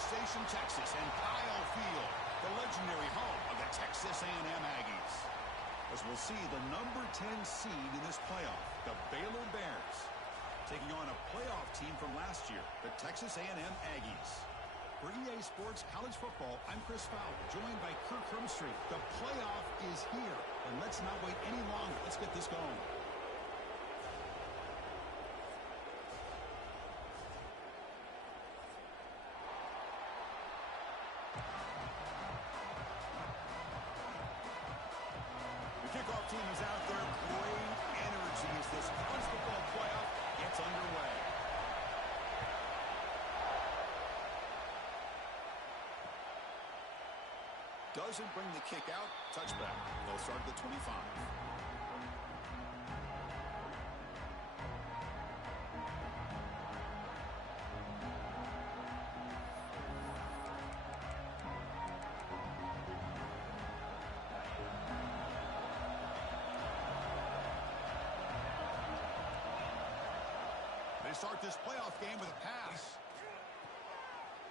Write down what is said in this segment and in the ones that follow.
Station, Texas, and Kyle Field, the legendary home of the Texas A&M Aggies. As we'll see the number 10 seed in this playoff, the Baylor Bears, taking on a playoff team from last year, the Texas A&M Aggies. For EA Sports College Football, I'm Chris Fowler, joined by Kirk Hermstreet. The playoff is here, and let's not wait any longer. Let's get this going. The kickoff team is out there. Great energy as this college football playoff gets underway. Doesn't bring the kick out. Touchback. They'll start at the 25. They start this playoff game with a pass.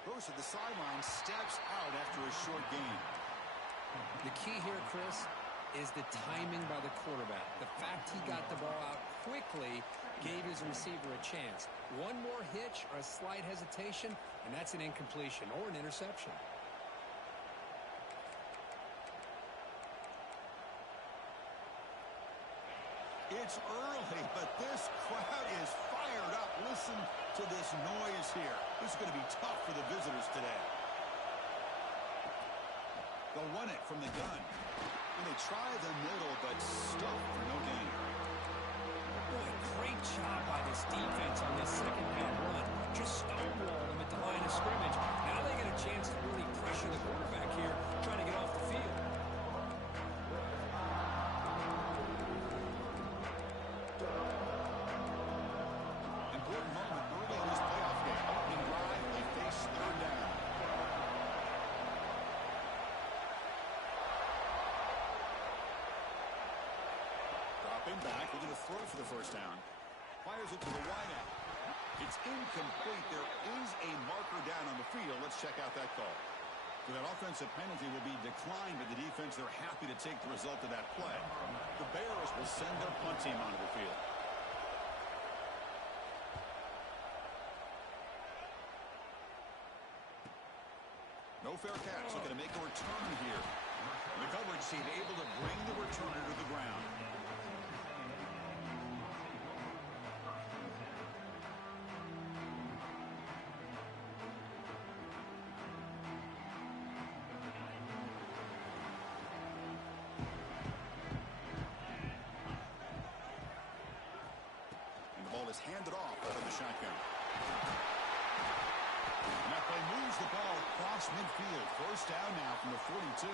Goes to the sideline, steps out after a short gain. The key here, Chris, is the timing by the quarterback. The fact he got the ball out quickly gave his receiver a chance. One more hitch or a slight hesitation, and that's an incompletion or an interception. It's early, but this crowd is fired up. Listen to this noise here. This is going to be tough for the visitors today. They'll run it from the gun. And they try the middle, but stuck for no gain. Boy, great job by this defense on this second down run. Just stonewall them at the line of scrimmage. Now they get a chance to really pressure the quarterback here, trying to get off the field. Important moment early in this playoff game. Opening drive, they face third down. Back, looking to throw for the first down. Fires it to the wideout. It's incomplete. There is a marker down on the field. Let's check out that call. So that offensive penalty will be declined by the defense. They're happy to take the result of that play. The Bears will send their punt team onto the field. No fair catch. Looking to make a return here. The coverage team able to bring the returner to the ground. Is handed off out of the shotgun. And that play moves the ball across midfield. First down now from the 42.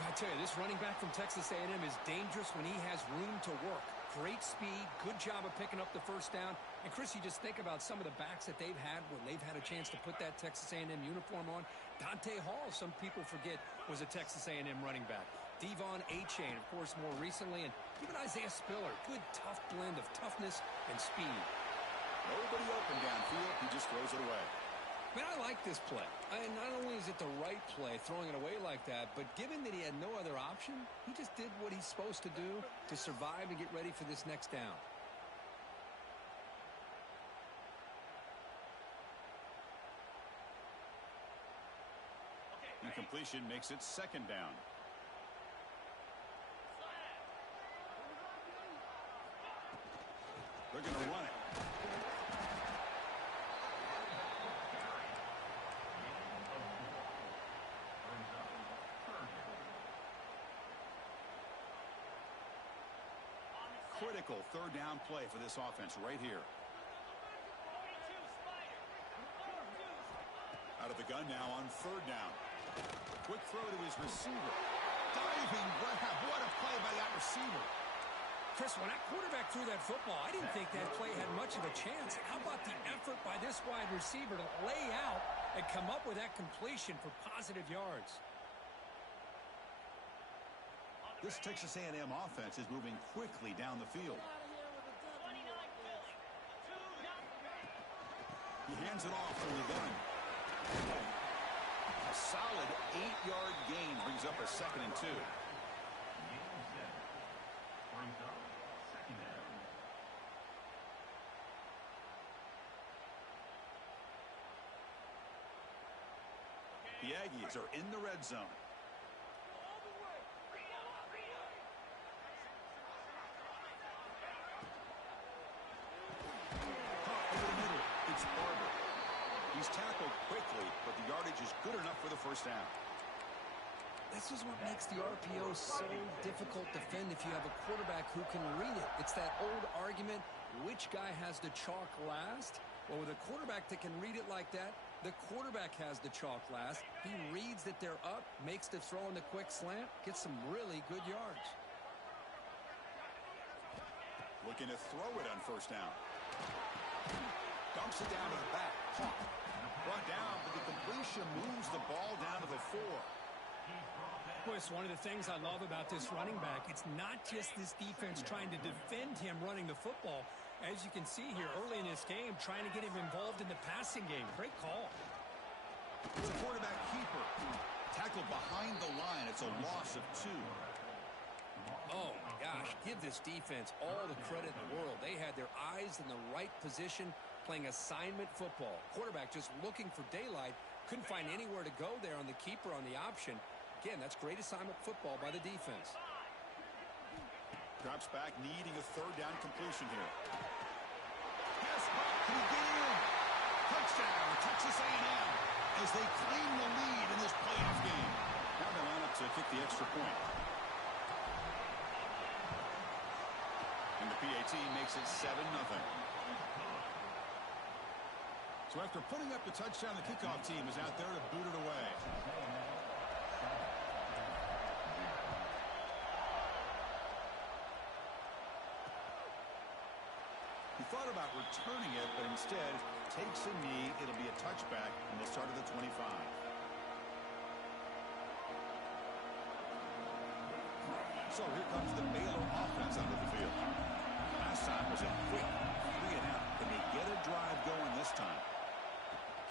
I tell you, this running back from Texas A&M is dangerous when he has room to work. Great speed, good job of picking up the first down. And Chris, you just think about some of the backs that they've had when they've had a chance to put that Texas A&M uniform on. Dante Hall, some people forget, was a Texas A&M running back. Devon Achane, of course, more recently. And even Isaiah Spiller, good tough blend of toughness and speed. Nobody open downfield. He just throws it away. Man, I like this play. And not only is it the right play, throwing it away like that, but given that he had no other option, he just did what he's supposed to do to survive and get ready for this next down. Incompletion makes it second down. They're going to run it. Critical third down play for this offense right here. Out of the gun now on third down. Quick throw to his receiver. Diving grab. What a play by that receiver. Chris, when that quarterback threw that football, I didn't think that play had much of a chance. How about the effort by this wide receiver to lay out and come up with that completion for positive yards? This Texas A&M offense is moving quickly down the field. He hands it off from the gun. A solid 8-yard gain brings up a 2nd and 2. The Aggies are in the red zone. It's Barber. He's tackled quickly, but the yardage is good enough for the first down. This is what makes the RPO so difficult to defend if you have a quarterback who can read it. It's that old argument, which guy has the chalk last? Well, with a quarterback that can read it like that, the quarterback has the chalk last. He reads that they're up, makes the throw in the quick slant, gets some really good yards. Looking to throw it on first down. Dumps it down to the back. Caught. Brought down, but the completion moves the ball down to the 4. Boy, it's one of the things I love about this running back. It's not just this defense trying to defend him running the football. As you can see here early in this game, trying to get him involved in the passing game. Great call. It's a quarterback keeper. Tackled behind the line. It's a loss of 2. Oh, my gosh. Give this defense all the credit in the world. They had their eyes in the right position, playing assignment football. Quarterback just looking for daylight. Couldn't find anywhere to go there on the keeper on the option. Again, that's great assignment football by the defense. Drops back, needing a 3rd down completion here. Yes, can he get in? Touchdown, Texas A&M, as they claim the lead in this playoff game. Now they line up to kick the extra point. And the PAT makes it 7-0. So after putting up the touchdown, the kickoff team is out there to boot it away. He thought about returning it, but instead takes a knee. It'll be a touchback, and they'll start at the 25. So here comes the Baylor offense onto the field. Last time was a quick 3 and out. Can they get a drive going this time?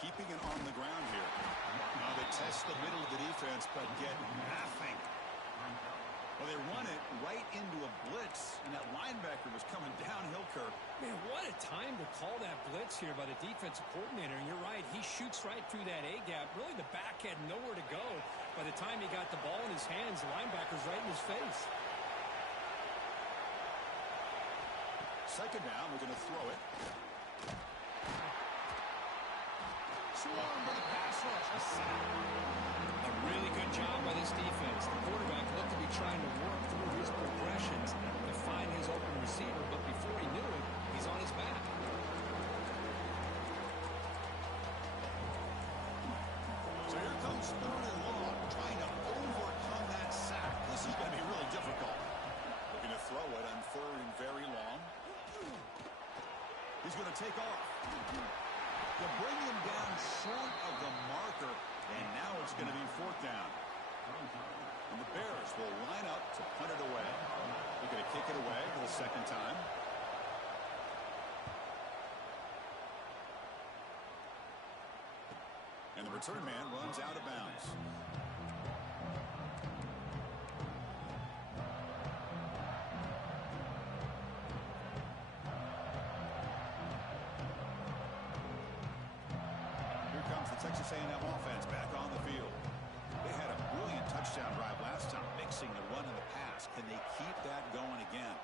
Keeping it on the ground here. Now they test the middle of the defense, but get nothing. Well, they run it right into a blitz, and that linebacker was coming downhill curve. Man, what a time to call that blitz here by the defensive coordinator. And you're right, he shoots right through that A-gap. Really, the back had nowhere to go. By the time he got the ball in his hands, the linebacker's right in his face. 2nd down, we're going to throw it. Swung for the pass rush. A sack. A really good job by this defense. The quarterback looked to be trying to work through his progressions to find his open receiver, but before he knew it, he's on his back. So here comes 3rd and long, trying to overcome that sack. This is going to be really difficult. Looking to throw it on 3rd and very long. He's going to take off. To bring him down short of the marker, and now it's going to be 4th down. And the Bears will line up to punt it away. They're going to kick it away for the 2nd time. And the return man runs out of bounds. Texas A&M offense back on the field. They had a brilliant touchdown drive last time, mixing the run and the pass. Can they keep that going again?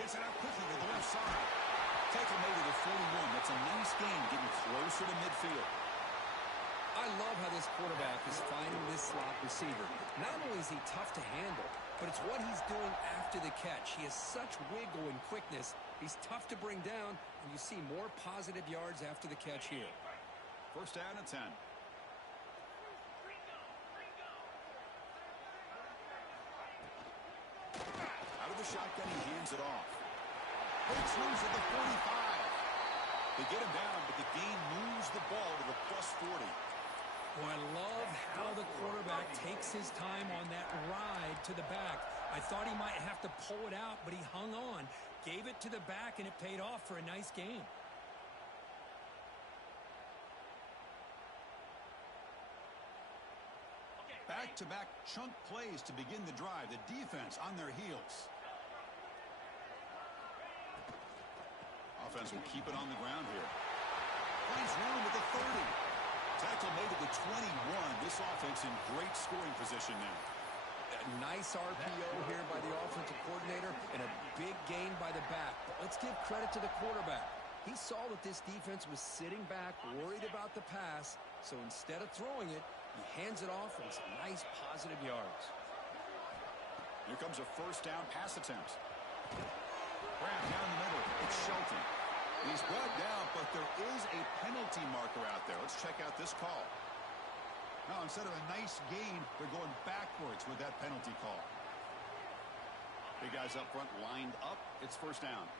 Gets it out quickly to the left side. Tackle made to the 41. That's a nice game, getting closer to midfield. I love how this quarterback is finding this slot receiver. Not only is he tough to handle, but it's what he's doing after the catch. He has such wiggle and quickness. He's tough to bring down, and you see more positive yards after the catch here. 1st down and 10. Out of the shotgun, he hands it off. Breaks loose at the 45. They get him down, but the gain moves the ball to the +40. Boy, I love how the quarterback takes his time on that ride to the back. I thought he might have to pull it out, but he hung on, gave it to the back, and it paid off for a nice game. back-to-back chunk plays to begin the drive. The defense on their heels. Offense will keep it on the ground here. Finds room at the 30. Tackle made at the 21. This offense in great scoring position now. A nice RPO here by the offensive coordinator and a big gain by the back. But let's give credit to the quarterback. He saw that this defense was sitting back, worried about the pass, so instead of throwing it, he hands it off with some nice positive yards. Here comes a first down pass attempt. Grab down the middle. It's Shelton. He's brought down, but there is a penalty marker out there. Let's check out this call. Now, instead of a nice gain, they're going backwards with that penalty call. Big guys up front lined up. It's first down.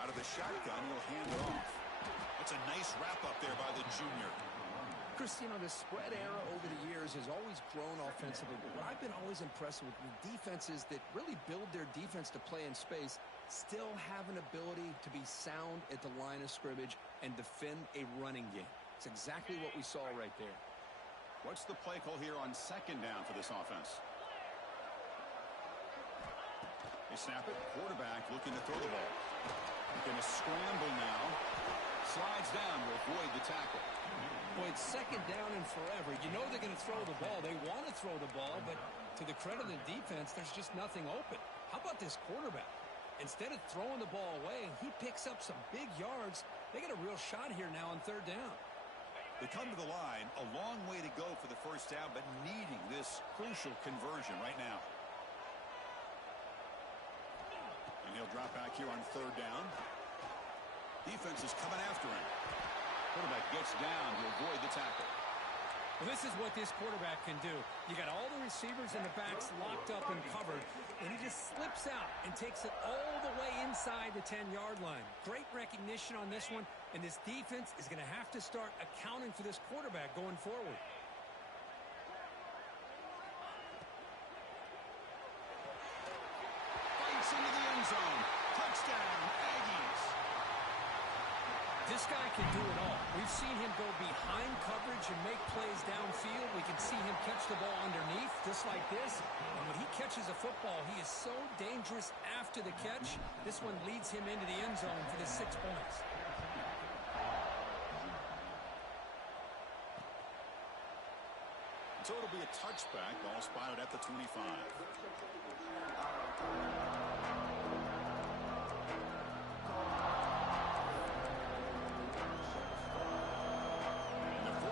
Out of the shotgun, he'll hand it off. That's a nice wrap-up there by the junior. Chris, you know, the spread era over the years has always grown offensively, but what I've been always impressed with defenses that really build their defense to play in space still have an ability to be sound at the line of scrimmage and defend a running game. It's exactly what we saw right there. What's the play call here on second down for this offense? They snap it. Quarterback looking to throw the ball. Going to scramble now. Slides down to avoid the tackle. Boy, it's second down and forever. You know they're going to throw the ball. They want to throw the ball, but to the credit of the defense, there's just nothing open. How about this quarterback? Instead of throwing the ball away, he picks up some big yards. They got a real shot here now on third down. They come to the line. A long way to go for the first down, but needing this crucial conversion right now. And he'll drop back here on third down. Defense is coming after him. Quarterback gets down to avoid the tackle. Well, this is what this quarterback can do. You got all the receivers in the backs locked up and covered, and he just slips out and takes it all the way inside the 10-yard line. Great recognition on this one, and this defense is going to have to start accounting for this quarterback going forward. Fights into the end zone. Touchdown, Aggies. This guy can do it all. We've seen him go behind coverage and make plays downfield. We can see him catch the ball underneath, just like this. And when he catches a football, he is so dangerous after the catch. This one leads him into the end zone for the 6 points. So it'll be a touchback. Ball spotted at the 25.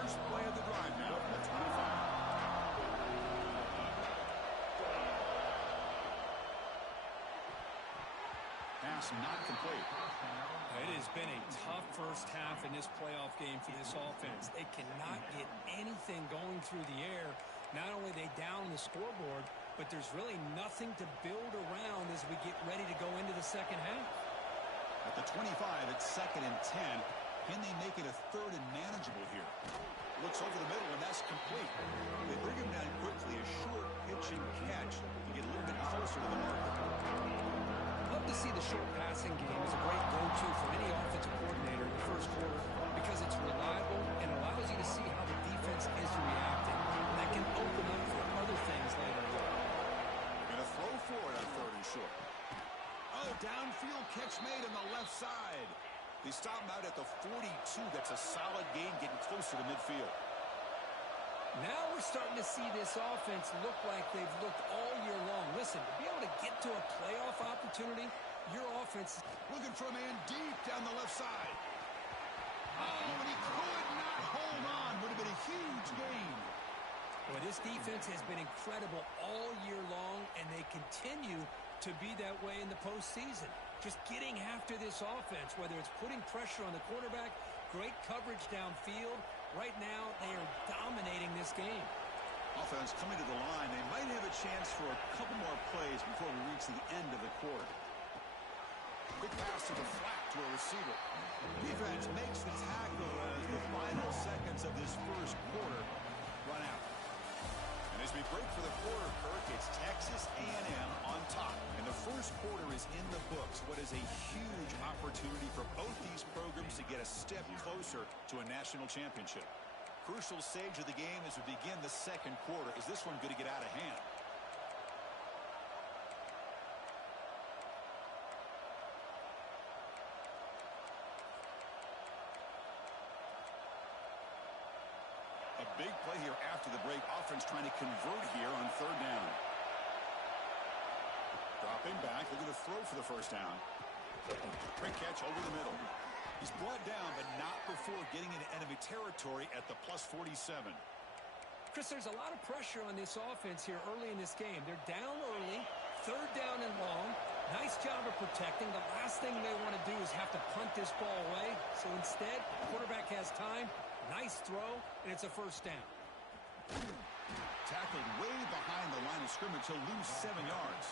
Play of the drive now from the 25. Pass not complete. It has been a tough first half in this playoff game for this offense. They cannot get anything going through the air. Not only are they down on the scoreboard, but there's really nothing to build around as we get ready to go into the second half. At the 25, it's 2nd and 10. Can they make it a 3rd and manageable here? Looks over the middle, and that's complete. They bring him down quickly. A short pitch and catch to get a little bit closer to the marker. Love to see the short passing game as a great go-to for any offensive coordinator in the first quarter because it's reliable and allows you to see how the defense is reacting. That can open up for other things later on. They're going to throw for it on 3rd and short. Oh, downfield catch made on the left side. They stop him out at the 42. That's a solid gain, getting closer to midfield. Now we're starting to see this offense look like they've looked all year long. Listen, to be able to get to a playoff opportunity, your offense... Looking for a man deep down the left side. Oh, and he could not hold on. Would have been a huge gain. Well, this defense has been incredible all year long, and they continue to be that way in the postseason. Just getting after this offense, whether it's putting pressure on the quarterback, great coverage downfield. Right now, they are dominating this game. Offense coming to the line. They might have a chance for a couple more plays before we reach the end of the quarter. Quick pass to the flat to a receiver. Defense makes the tackle as the final seconds of this first quarter run out. And as we break for the quarter, Kirk, it's 10 quarter is in the books. What is a huge opportunity for both these programs to get a step closer to a national championship. Crucial stage of the game as we begin the second quarter. Is this one going to get out of hand? A big play here after the break. Offense trying to convert here on third down. Dropping back, looking to throw for the first down. Quick catch over the middle. He's brought down, but not before getting into enemy territory at the +47. Chris, there's a lot of pressure on this offense here early in this game. They're down early, third down and long. Nice job of protecting. The last thing they want to do is have to punt this ball away. So instead, quarterback has time. Nice throw, and it's a first down. Tackled way behind the line of scrimmage. He'll lose 7 yards.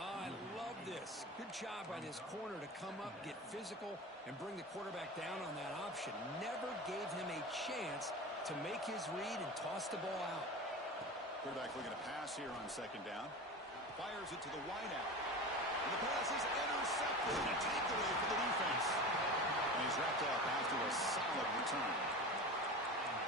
I love this. Good job by this corner to come up, get physical, and bring the quarterback down on that option. Never gave him a chance to make his read and toss the ball out. Quarterback looking to pass here on second down. Fires it to the wideout. And the pass is intercepted. A takeaway for the defense. And he's wrapped up after a solid return.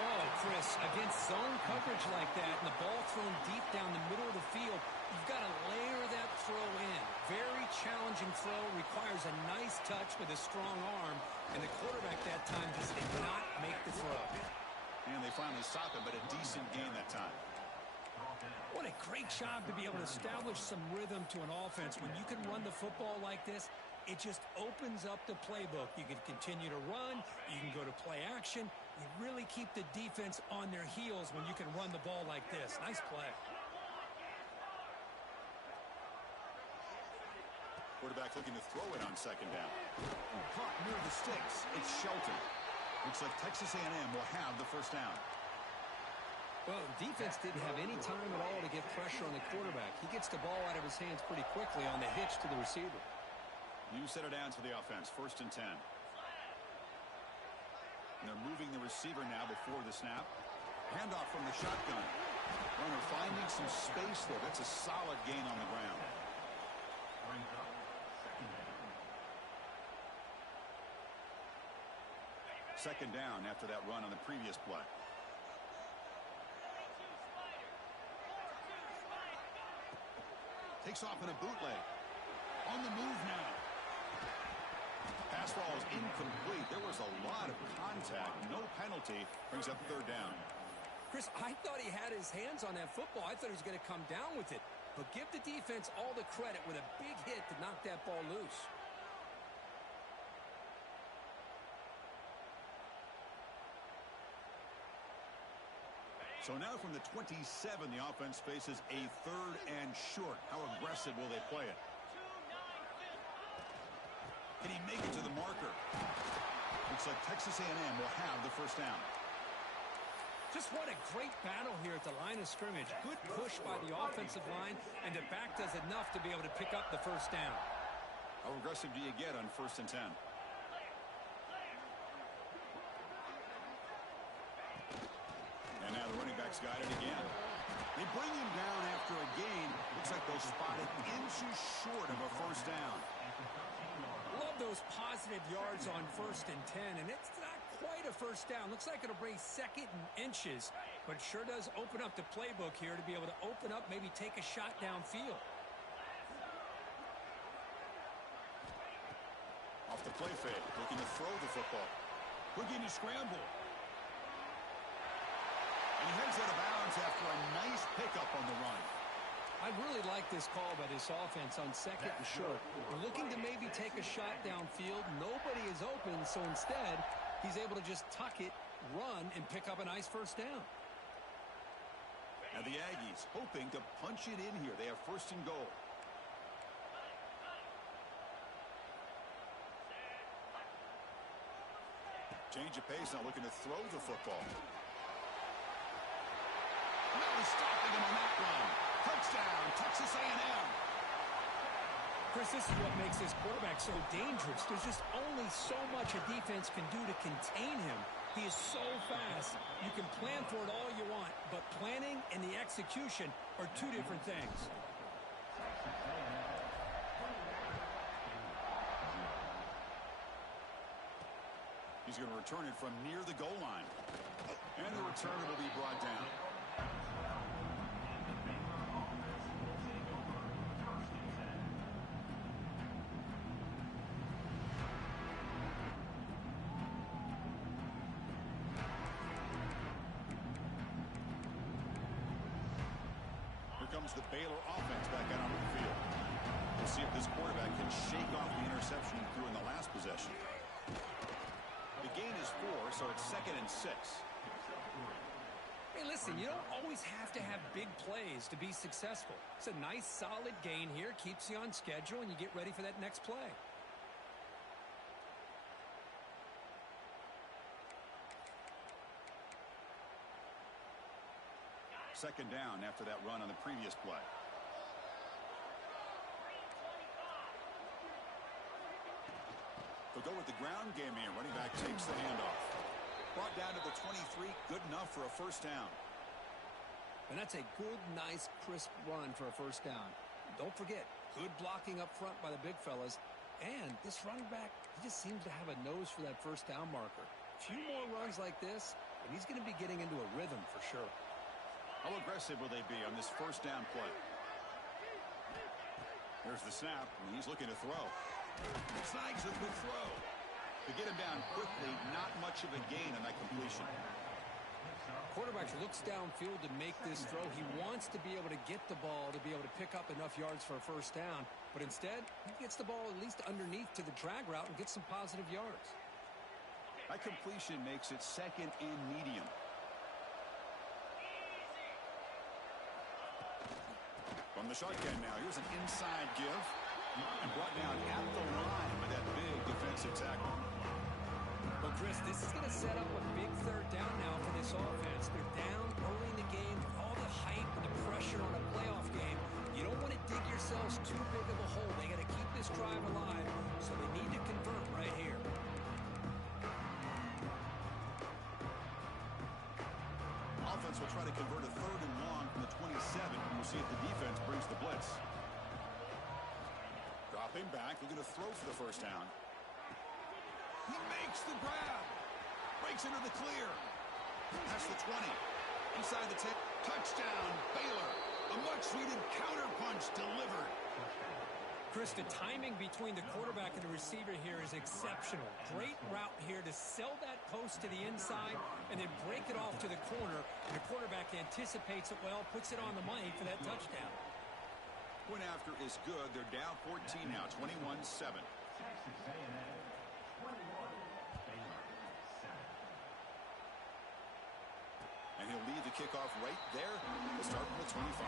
Oh, Chris, against zone coverage like that and the ball thrown deep down the middle of the field, you've got to layer that throw in. Very challenging throw, requires a nice touch with a strong arm, and the quarterback that time just did not make the throw. And they finally stop him, but a decent gain that time. What a great job to be able to establish some rhythm to an offense. When you can run the football like this, it just opens up the playbook. You can continue to run. You can go to play action. You really keep the defense on their heels when you can run the ball like this. Nice play. Quarterback looking to throw it on second down. Caught near the sticks. It's Shelton. Looks like Texas A&M will have the first down. Well, the defense didn't have any time at all to get pressure on the quarterback. He gets the ball out of his hands pretty quickly on the hitch to the receiver. New set of downs for the offense. 1st and 10. And they're moving the receiver now before the snap. Handoff from the shotgun. Runner finding some space there. That's a solid gain on the ground. Second down after that run on the previous play. Takes off in a bootleg. On the move now. Pass ball is incomplete. There was a lot of contact. No penalty. Brings up third down. Chris, I thought he had his hands on that football. I thought he was going to come down with it. But give the defense all the credit with a big hit to knock that ball loose. So now from the 27, the offense faces a 3rd and short. How aggressive will they play it? Can he make it to the marker? Looks like Texas A&M will have the first down. Just what a great battle here at the line of scrimmage. Good push by the offensive line, and the back does enough to be able to pick up the first down. How aggressive do you get on 1st and 10? And now the running back's got it again. They bring him down after a gain. Looks like they'll spot it inches short of a first down. Love those positive yards on 1st and 10, and it's not quite a first down. Looks like it'll bring 2nd and inches, but it sure does open up the playbook here to be able to open up, maybe take a shot downfield. Off the play fake, looking to throw the football. Looking to scramble. And he heads out of bounds after a nice pickup on the run. I really like this call by this offense on 2nd and short. We're looking to maybe take a shot downfield. Nobody is open, so instead, he's able to just tuck it, run, and pick up a nice first down. And the Aggies hoping to punch it in here. They have 1st and goal. Change of pace, now looking to throw the football. Now stopping him on that run. Touchdown, Texas A&M. Chris, this is what makes this quarterback so dangerous. There's just only so much a defense can do to contain him. He is so fast. You can plan for it all you want, but planning and the execution are two different things. He's going to return it from near the goal line. And the return will be brought down. Here comes the Baylor offense back out on the field. We'll see if this quarterback can shake off the interception he threw in the last possession. The gain is 4, so it's 2nd and 6. Hey, listen, you don't always have to have big plays to be successful. It's a nice, solid gain here. Keeps you on schedule, and you get ready for that next play. Second down after that run on the previous play. They'll go with the ground game here. Running back takes the handoff. Brought down to the 23. Good enough for a first down. And that's a good, nice, crisp run for a first down. Don't forget, good blocking up front by the big fellas. And this running back, he just seems to have a nose for that first down marker. A few more runs like this, and he's going to be getting into a rhythm for sure. How aggressive will they be on this first down play? There's the snap, and he's looking to throw. Snags a good throw. To get him down quickly, not much of a gain on that completion. Quarterback looks downfield to make this throw. He wants to be able to get the ball to be able to pick up enough yards for a first down. But instead, he gets the ball at least underneath to the drag route and gets some positive yards. That completion makes it 2nd and medium. From the shotgun now, here's an inside give. And brought down at the line by that big defensive tackle. Well, Chris, this is going to set up a big third down now for this offense. They're down early in the game. All the hype and the pressure on a playoff game. You don't want to dig yourselves too big of a hole. They got to keep this drive alive, so they need to convert right here. Offense will try to convert a 3rd and long from the 27. We'll see if the defense brings the blitz. Dropping back, looking to throw for the first down. He makes the grab. Breaks into the clear. Past the 20. Inside the 10. Touchdown, Baylor. A much-needed counterpunch delivered. Chris, the timing between the quarterback and the receiver here is exceptional. Great route here to sell that post to the inside and then break it off to the corner. And the quarterback anticipates it well, puts it on the money for that touchdown. Point after is good. They're down 14 now, 21-7. And he'll lead the kickoff right there. We'll start from the 25.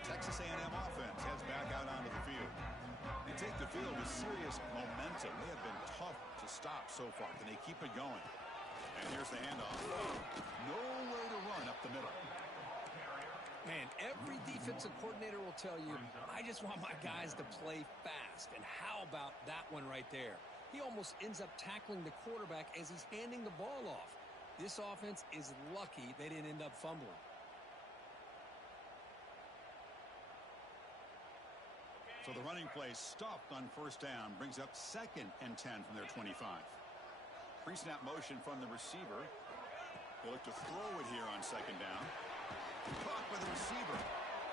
Texas A&M offense heads back out onto the field. They take the field with serious momentum. They have been tough to stop so far. Can they keep it going? And here's the handoff. Nowhere to run up the middle. Man, every defensive coordinator will tell you, I just want my guys to play fast. And how about that one right there? He almost ends up tackling the quarterback as he's handing the ball off. This offense is lucky they didn't end up fumbling. So the running play stopped on first down, brings up 2nd and 10 from their 25. Pre-snap motion from the receiver. They look to throw it here on 2nd down. Caught by the receiver.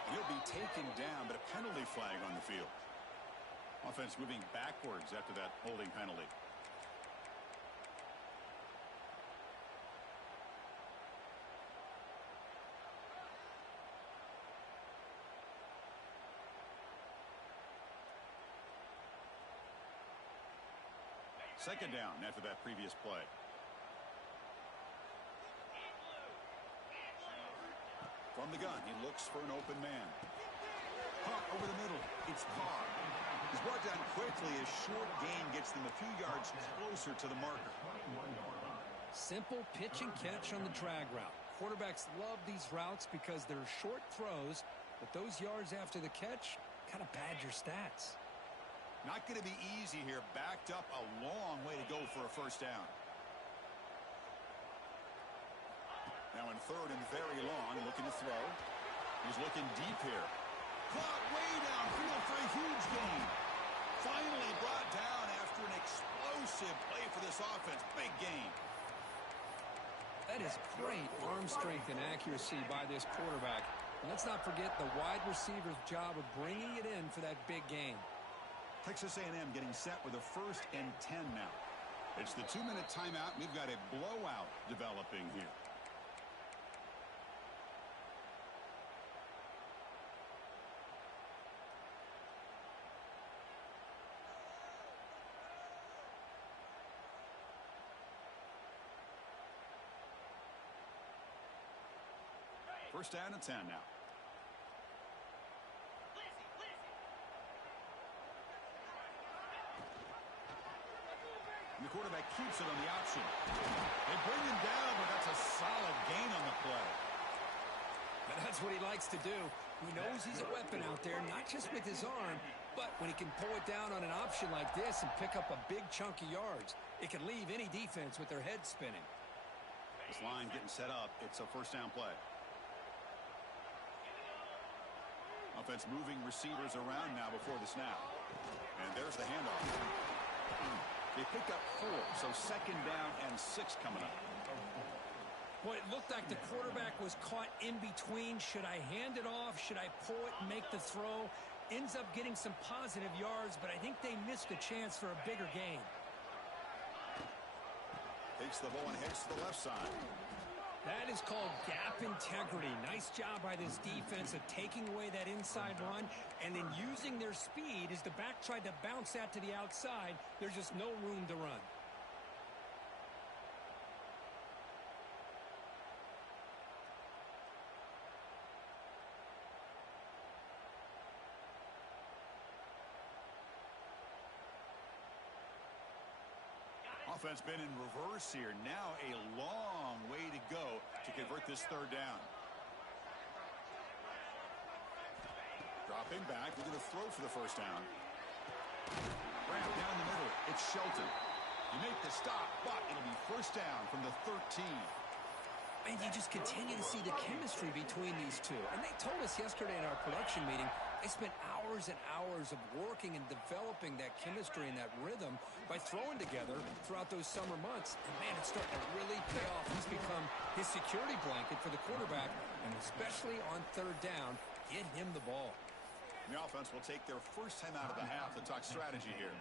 He'll be taken down, but a penalty flag on the field. Offense moving backwards after that holding penalty. Second down after that previous play. From the gun, he looks for an open man. Pump over the middle. It's Carr. He's brought down quickly as short gain gets them a few yards closer to the marker. Simple pitch and catch on the drag route. Quarterbacks love these routes because they're short throws, but those yards after the catch kind of pad your stats. Not going to be easy here. Backed up a long way to go for a first down. Now in third and very long, looking to throw. He's looking deep here. Caught way downfield for a huge gain. Finally brought down after an explosive play for this offense. Big gain. That is great arm strength and accuracy by this quarterback. And let's not forget the wide receiver's job of bringing it in for that big gain. Texas A&M getting set with a 1st and 10 now. It's the 2-minute timeout. We've got a blowout developing here. First down and 10 now. And the quarterback keeps it on the option. They bring him down, but that's a solid gain on the play. And that's what he likes to do. He knows he's a weapon out there, not just with his arm, but when he can pull it down on an option like this and pick up a big chunk of yards, it can leave any defense with their head spinning. This line getting set up. It's a first down play. Offense moving receivers around now before the snap. And there's the handoff. They pick up 4, so second down and 6 coming up. Boy, it looked like the quarterback was caught in between. Should I hand it off? Should I pull it and make the throw? Ends up getting some positive yards, but I think they missed a chance for a bigger gain. Takes the ball and heads to the left side. That is called gap integrity. Nice job by this defense of taking away that inside run and then using their speed as the back tried to bounce that to the outside. There's just no room to run. Offense been in reverse here. Now a long way to go to convert this third down. Dropping back, we're going to throw for the first down. Wrap down the middle. It's Shelton. You make the stop, but it'll be first down from the 13. And you just continue to see the chemistry between these two. And they told us yesterday in our production meeting, they spent hours and hours of working and developing that chemistry and that rhythm by throwing together throughout those summer months. And, man, it's starting to really pay off. He's become his security blanket for the quarterback, and especially on third down, get him the ball. And the offense will take their first time out of the half to talk strategy here.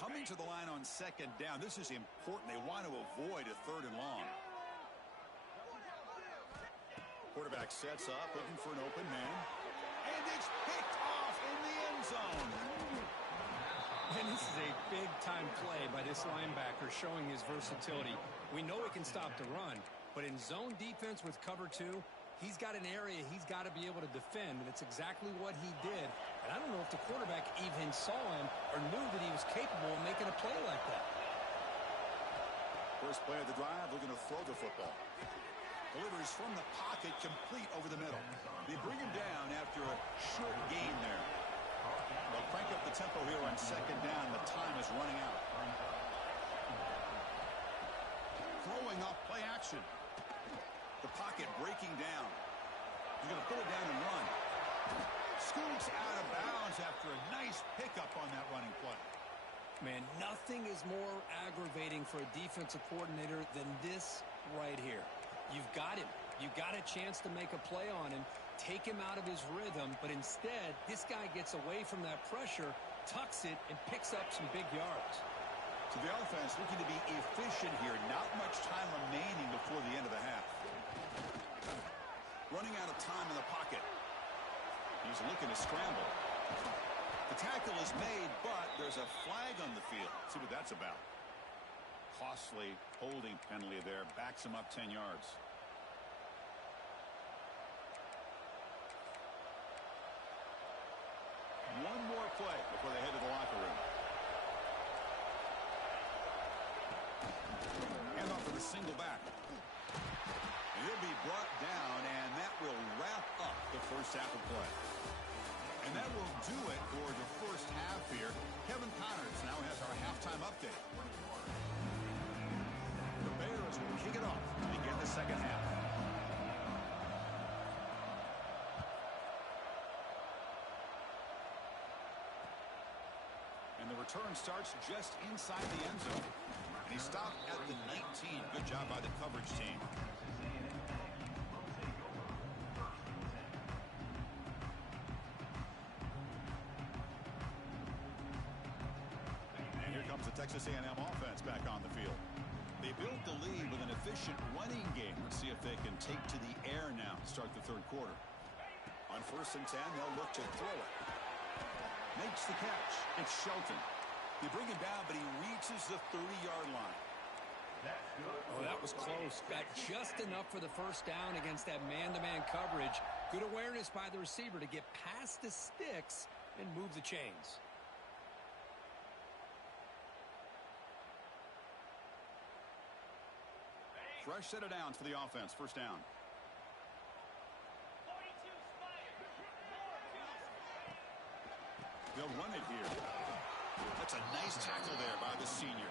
Coming to the line on second down. This is important. They want to avoid a third and long. Quarterback sets up, looking for an open man. And it's picked off in the end zone. And this is a big-time play by this linebacker showing his versatility. We know he can stop the run, but in zone defense with cover 2, he's got an area he's got to be able to defend, and it's exactly what he did. And I don't know if the quarterback even saw him or knew that he was capable of making a play like that. First play of the drive, we're going to throw the football. Delivers from the pocket, complete over the middle. They bring him down after a short gain there. They'll crank up the tempo here on second down. The time is running out. Throwing off play action. The pocket breaking down. He's going to put it down and run. Scoots out of bounds after a nice pickup on that running play. Man, nothing is more aggravating for a defensive coordinator than this right here. You've got him. You've got a chance to make a play on him, take him out of his rhythm, but instead, this guy gets away from that pressure, tucks it, and picks up some big yards. So the offense looking to be efficient here. Not much time remaining before the end of the half. Running out of time in the pocket. He's looking to scramble. The tackle is made, but there's a flag on the field. See what that's about. Costly holding penalty there. Backs him up 10 yards. One more play before they head to the locker room. brought down, and that will wrap up the first half of play. And that will do it for the first half here. Kevin Connors now has our halftime update. The Bears will kick it off to begin the second half. And the return starts just inside the end zone. And he stopped at the 19. Good job by the coverage team. And here comes the Texas A&M offense back on the field. They built the lead with an efficient running game. Let's see if they can take to the air now to start the third quarter. On 1st and 10, they'll look to throw it. Makes the catch. It's Shelton. They bring him down, but he reaches the 30-yard line. Oh, that was close. Got just enough for the first down against that man-to-man coverage. Good awareness by the receiver to get past the sticks and move the chains. Fresh set of downs for the offense. First down. They'll run it here. That's a nice tackle there by the senior.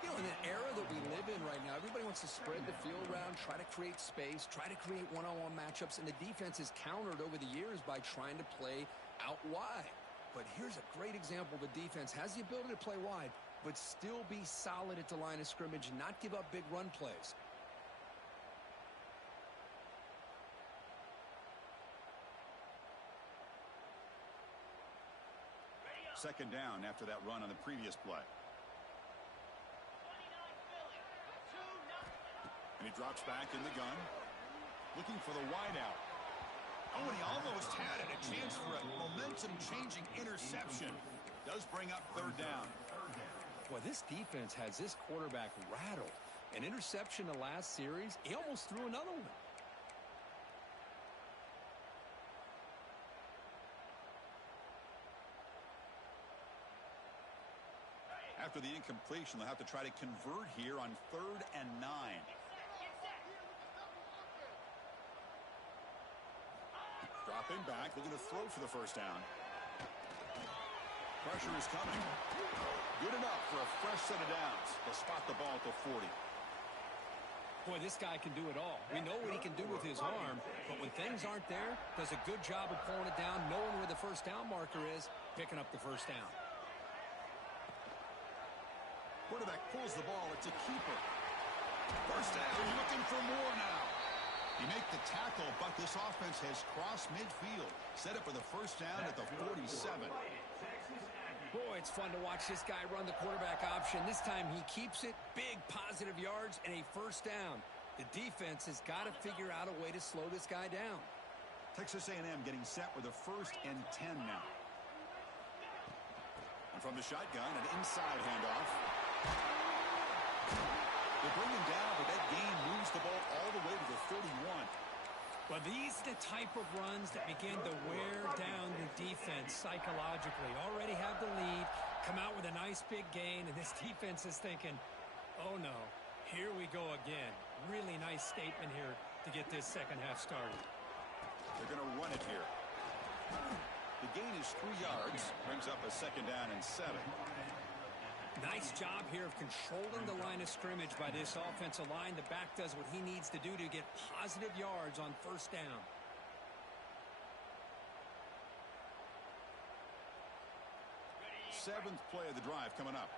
You know, in the era that we live in right now, everybody wants to spread the field around, try to create space, try to create one-on-one matchups, and the defense is countered over the years by trying to play out wide. But here's a great example. The defense has the ability to play wide, but still be solid at the line of scrimmage and not give up big run plays. Second down after that run on the previous play. And he drops back in the gun, looking for the wideout. Oh, and he almost had it. A chance for a momentum-changing interception. Does bring up third down. Boy, this defense has this quarterback rattled. An interception the last series, he almost threw another one. After the incompletion, they'll have to try to convert here on 3rd and 9. Dropping back, looking to throw for the first down. Pressure is coming. Good enough for a fresh set of downs. They'll spot the ball at the 40. Boy, this guy can do it all. We know what he can do with his arm, but when things aren't there, does a good job of pulling it down, knowing where the first down marker is, picking up the first down. Quarterback pulls the ball. It's a keeper. First down, looking for more now. He made the tackle, but this offense has crossed midfield. Set up for the first down at the 47. Boy, it's fun to watch this guy run the quarterback option. This time he keeps it, big positive yards, and a first down. The defense has got to figure out a way to slow this guy down. Texas A&M getting set with a 1st and 10 now. And from the shotgun, an inside handoff. They bring him down, but that gain moves the ball all the way to the 31. Well, these are the type of runs that begin to wear down the defense psychologically. Already have the lead, come out with a nice big gain, and this defense is thinking, oh no, here we go again. Really nice statement here to get this second half started. They're going to run it here. The gain is 3 yards, brings up a second down and 7. Nice job here of controlling the line of scrimmage by this offensive line. The back does what he needs to do to get positive yards on first down. Seventh play of the drive coming up.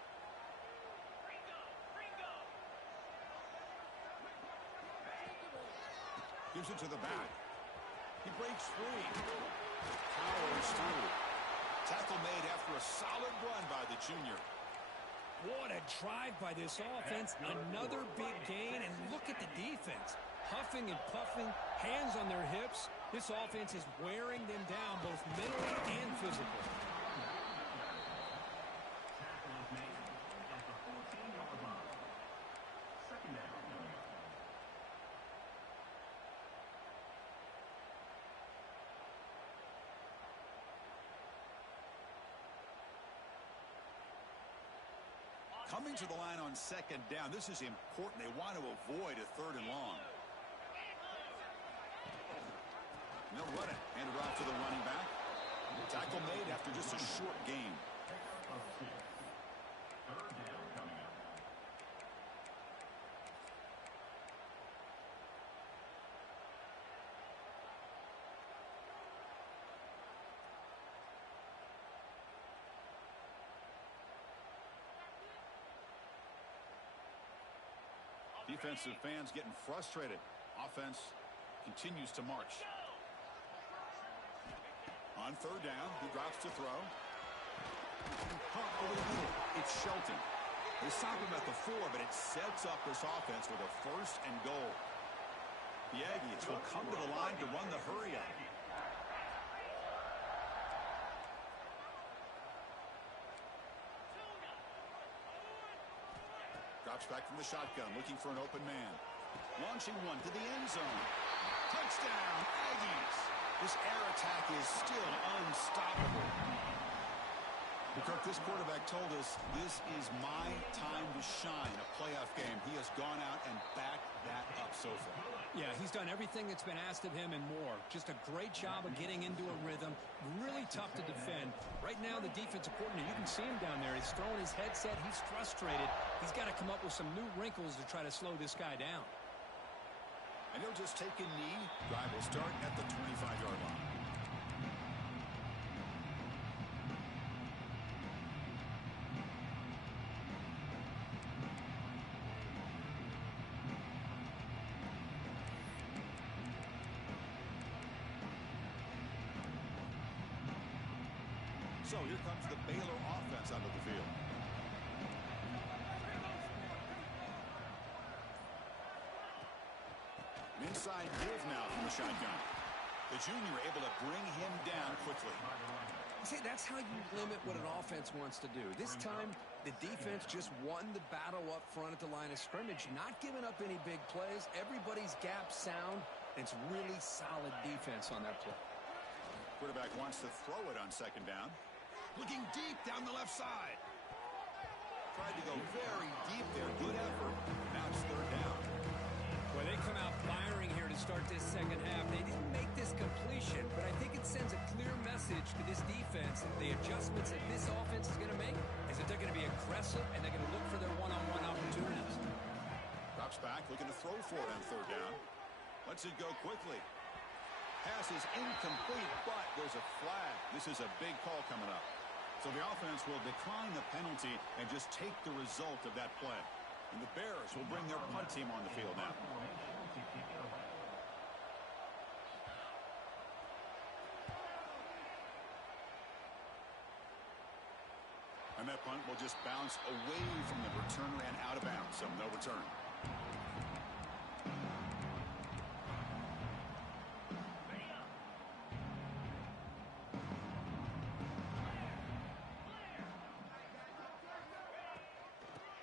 Gives it to the back. He breaks free. Powers through. Tackle made after a solid run by the junior. What a drive by this offense. Another big gain, and look at the defense. Huffing and puffing, hands on their hips. This offense is wearing them down both mentally and physically. Coming to the line on second down. This is important. They want to avoid a 3rd and long. got it. Handed off to the running back. Tackle made after just a short gain. Defensive fans getting frustrated. Offense continues to march. On third down, he drops to throw. Punt over the middle. It's Shelton. They stop him at the 4, but it sets up this offense with a 1st and goal. The Aggies will come to the line to run the hurry up. Drops back from the shotgun, looking for an open man. Launching one to the end zone. Touchdown, Aggies. This air attack is still unstoppable. Kirk, this quarterback told us this is my time to shine, a playoff game. He has gone out and backed that up so far. Yeah, he's done everything that's been asked of him and more. Just a great job of getting into a rhythm. Really tough to defend. Right now, the defensive coordinator, you can see him down there. He's throwing his headset. He's frustrated. He's got to come up with some new wrinkles to try to slow this guy down. And he'll just take a knee. Drive will start at the 25-yard line. So here comes the Baylor offense onto the field. Inside give now from the shotgun. The junior able to bring him down quickly. See, that's how you limit what an offense wants to do. This time, the defense just won the battle up front at the line of scrimmage, not giving up any big plays. Everybody's gap sound. It's really solid defense on that play. Quarterback wants to throw it on second down. Looking deep down the left side. Tried to go very deep there. Good effort. Now it's third down. Well, they come out firing here to start this second half. They didn't make this completion, but I think it sends a clear message to this defense that the adjustments that this offense is going to make is that they're going to be aggressive and they're going to look for their one-on-one opportunities. Drops back, looking to throw for it on third down. Lets it go quickly. Pass is incomplete, but there's a flag. This is a big call coming up. So the offense will decline the penalty and just take the result of that play. And the Bears will bring their punt team on the field now. And that punt will just bounce away from the returner and out of bounds, so no return.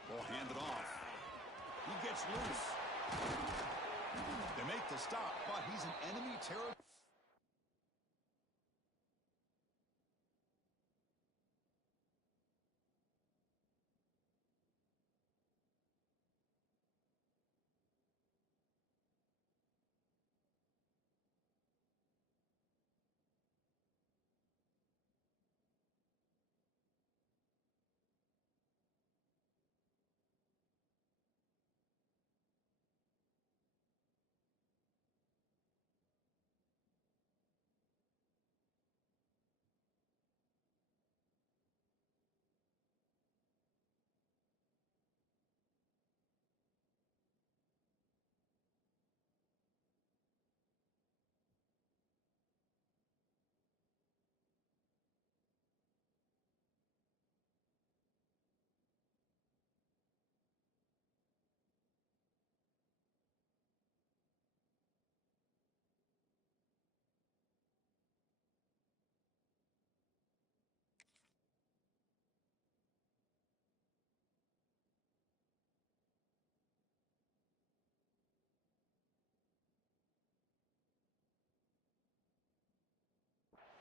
Ball handed off. He gets loose. They make the stop, but he's in enemy territory.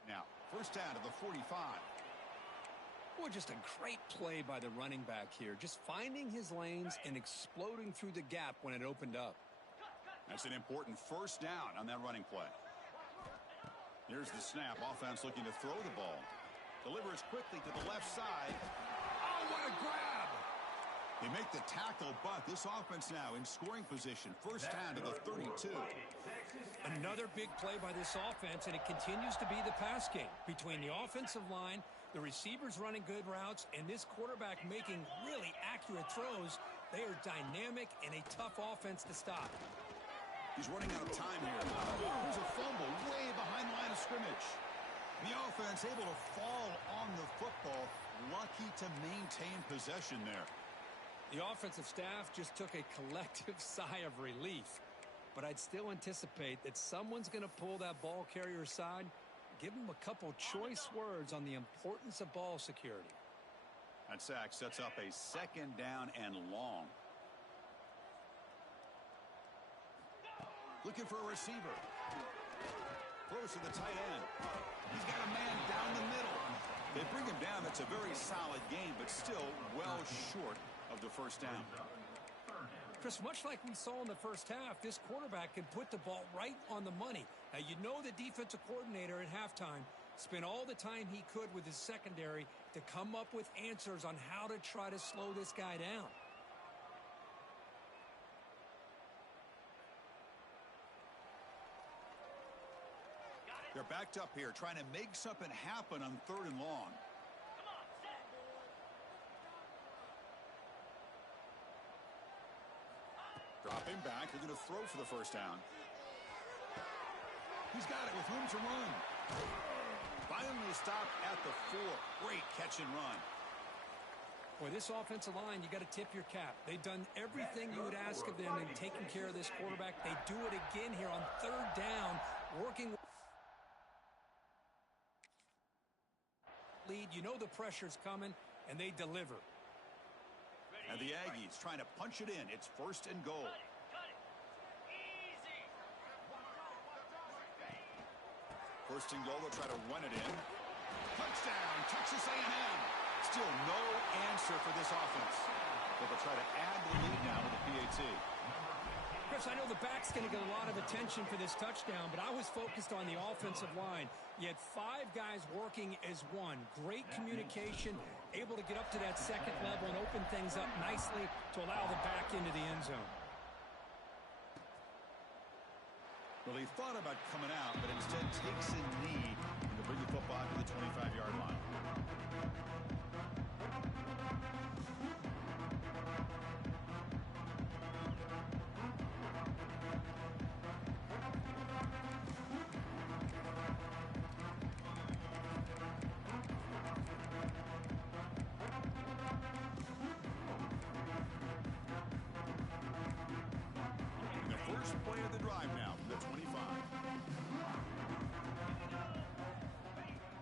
Now, first down to the 45. Boy, just a great play by the running back here. Just finding his lanes and exploding through the gap when it opened up. That's an important first down on that running play. Here's the snap. Offense looking to throw the ball. Delivers quickly to the left side. Oh, what a grab! They make the tackle, but this offense now in scoring position. First down to the 32. Another big play by this offense, and it continues to be the pass game. Between the offensive line, the receivers running good routes, and this quarterback making really accurate throws, they are dynamic and a tough offense to stop. He's running out of time here. There's a fumble way behind the line of scrimmage. The offense able to fall on the football. Lucky to maintain possession there. The offensive staff just took a collective sigh of relief. But I'd still anticipate that someone's going to pull that ball carrier aside, give him a couple choice words on the importance of ball security. That sack sets up a second down and long. Looking for a receiver. Throws to the tight end. He's got a man down the middle. They bring him down. That's a very solid game, but still well short of the first down. Chris, much like we saw in the first half, this quarterback can put the ball right on the money. Now, you know the defensive coordinator at halftime spent all the time he could with his secondary to come up with answers on how to try to slow this guy down. They're backed up here, trying to make something happen on 3rd and long. Dropping back, they're going to throw for the first down. He's got it with room to run. Finally stopped at the 4. Great catch and run. Boy, this offensive line, you got to tip your cap. They've done everything you would ask of them in taking care of this quarterback. They do it again here on 3rd down, working lead. You know the pressure's coming, and they deliver. And the Aggies trying to punch it in. It's 1st and goal. First and goal, they'll try to run it in. Touchdown, Texas A&M. Still no answer for this offense. But they'll try to add to the lead now with the PAT. Chris, I know the back's going to get a lot of attention for this touchdown, but I was focused on the offensive line. You had 5 guys working as one. Great communication, able to get up to that 2nd level and open things up nicely to allow the back into the end zone. Well, he thought about coming out, but instead takes a knee to bring the football to the 25-yard line. Play of the drive now from the 25.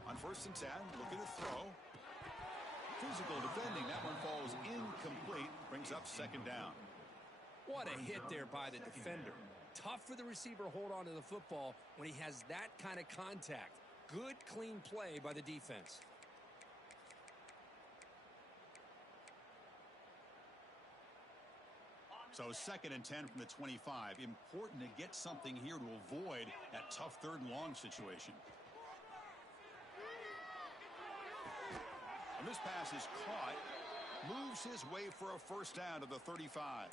On 1st and 10, looking to throw. Physical defending. That one falls incomplete. Brings up 2nd down. What a hit there by the defender. Tough for the receiver to hold on to the football when he has that kind of contact. Good, clean play by the defense. So 2nd and 10 from the 25. Important to get something here to avoid that tough 3rd and long situation. And this pass is caught. Moves his way for a first down to the 35.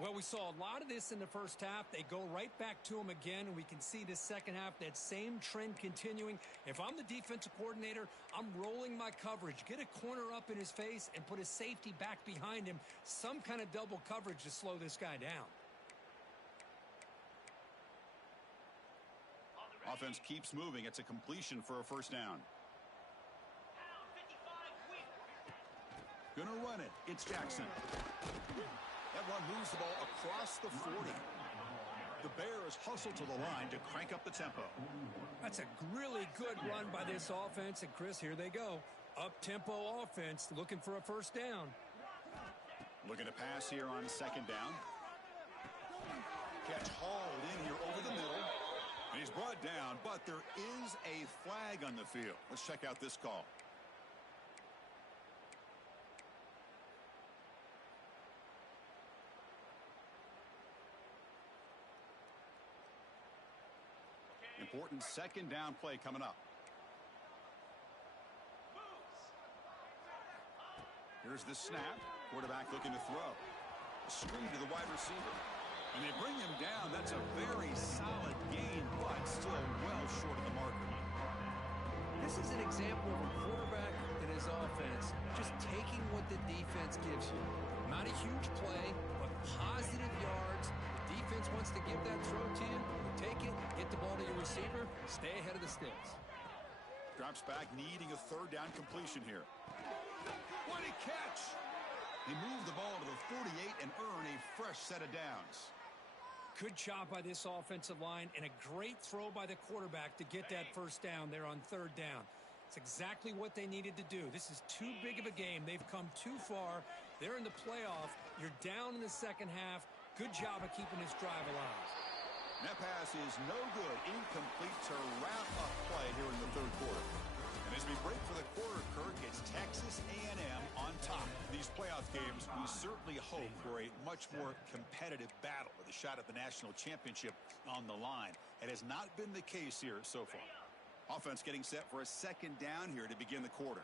Well, we saw a lot of this in the first half. They go right back to him again, and we can see the second half, that same trend continuing. If I'm the defensive coordinator, I'm rolling my coverage. Get a corner up in his face and put a safety back behind him. Some kind of double coverage to slow this guy down. Offense keeps moving. It's a completion for a first down. Gonna run it. It's Jackson. That run moves the ball across the 40. The Bears hustle to the line to crank up the tempo. That's a really good run by this offense. And, Chris, here they go. Up-tempo offense looking for a first down. Looking to pass here on 2nd down. Catch hauled in here over the middle. And he's brought down, but there is a flag on the field. Let's check out this call. important second down play coming up. Here's the snap. Quarterback looking to throw. A screen to the wide receiver. And they bring him down. That's a very solid gain, but still well short of the marker. This is an example of a quarterback and his offense just taking what the defense gives you. Not a huge play, but positive yards. The defense wants to give that throw to you. You take it, get the ball to your receiver, stay ahead of the sticks. Drops back, needing a third down completion here. What a catch! He moved the ball to the 48 and earned a fresh set of downs. Good job by this offensive line and a great throw by the quarterback to get that first down there on third down. It's exactly what they needed to do. This is too big of a game. They've come too far. They're in the playoff. You're down in the second half. Good job of keeping this drive alive. That pass is no good. Incomplete to wrap up play here in the third quarter. And as we break for the quarter, Kirk, it's Texas A&M on top. These playoff games, we certainly hope for a much more competitive battle with a shot at the national championship on the line. It has not been the case here so far. Offense getting set for a second down here to begin the quarter.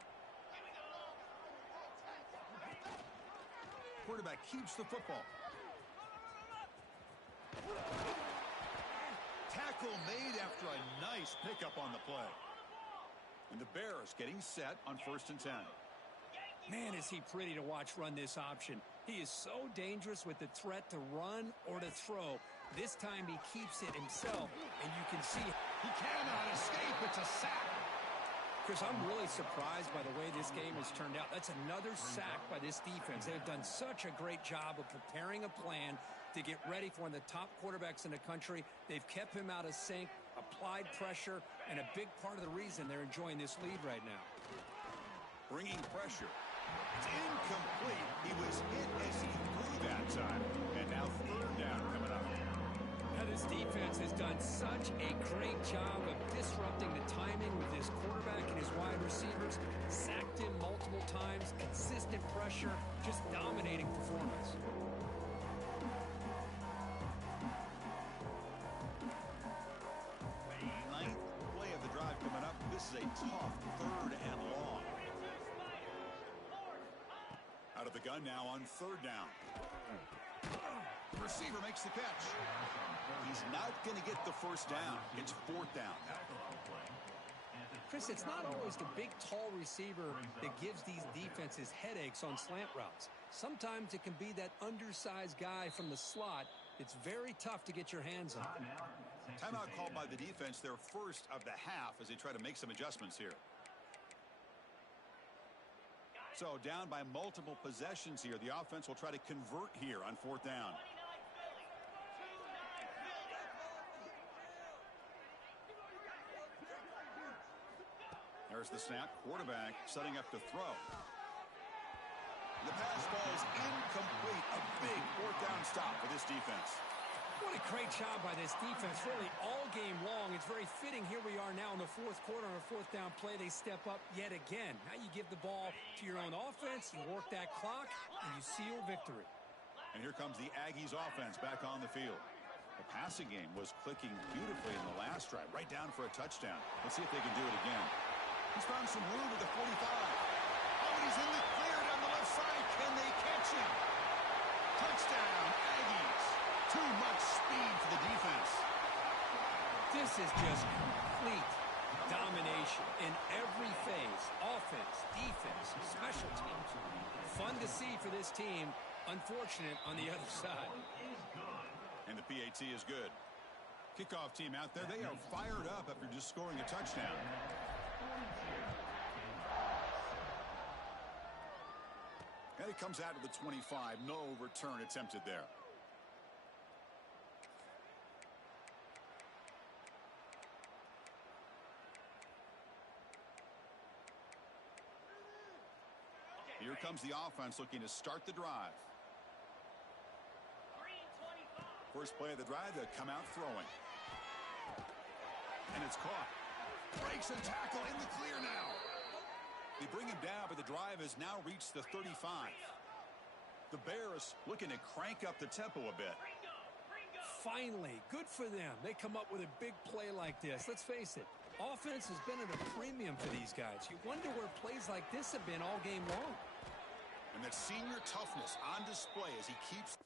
Quarterback keeps the football. Tackle made after a nice pickup on the play. And the Bears getting set on 1st and 10. Man, is he pretty to watch run this option. He is so dangerous with the threat to run or to throw. This time he keeps it himself, and you can see he cannot escape. It's a sack. Chris, I'm really surprised by the way this game has turned out. That's another sack by this defense. They've done such a great job of preparing a plan to get ready for one of the top quarterbacks in the country. They've kept him out of sync, applied pressure, and a big part of the reason they're enjoying this lead right now. Bringing pressure. It's incomplete. He was hit as he threw that time. And now third down coming up. Now this defense has done such a great job of disrupting the timing with his quarterback and his wide receivers. Sacked him multiple times. Consistent pressure. Just dominating performance. This is a tough third and long. Out of the gun now on third down. Receiver makes the catch. He's not going to get the first down. It's 4th down. Chris, it's not always the big, tall receiver that gives these defenses headaches on slant routes. Sometimes it can be that undersized guy from the slot. It's very tough to get your hands on. Timeout called by the defense, their first of the half, as they try to make some adjustments here. So down by multiple possessions here. The offense will try to convert here on 4th down. There's the snap. Quarterback setting up to throw. The pass falls incomplete. A big 4th down stop for this defense. What a great job by this defense, really all game long. It's very fitting. Here we are now in the 4th quarter on a 4th down play. They step up yet again. Now you give the ball to your own offense, you work that clock, and you seal victory. And here comes the Aggies offense back on the field. The passing game was clicking beautifully in the last drive, right down for a touchdown. Let's see if they can do it again. He's found some room at the 45. Oh, and he's in the clear down the left side. Can they catch him? Touchdown, Aggies. Too much speed for the defense. This is just complete domination in every phase. Offense, defense, special teams. Fun to see for this team. Unfortunate on the other side. And the PAT is good. Kickoff team out there. They are fired up after just scoring a touchdown. And it comes out to the 25. No return attempted there. Here comes the offense looking to start the drive. First play of the drive, they'll come out throwing. And it's caught. Breaks and tackle in the clear now. They bring him down, but the drive has now reached the 35. The Bears looking to crank up the tempo a bit. Finally, good for them. They come up with a big play like this. Let's face it, offense has been at a premium for these guys. You wonder where plays like this have been all game long. And that senior toughness on display as he keeps...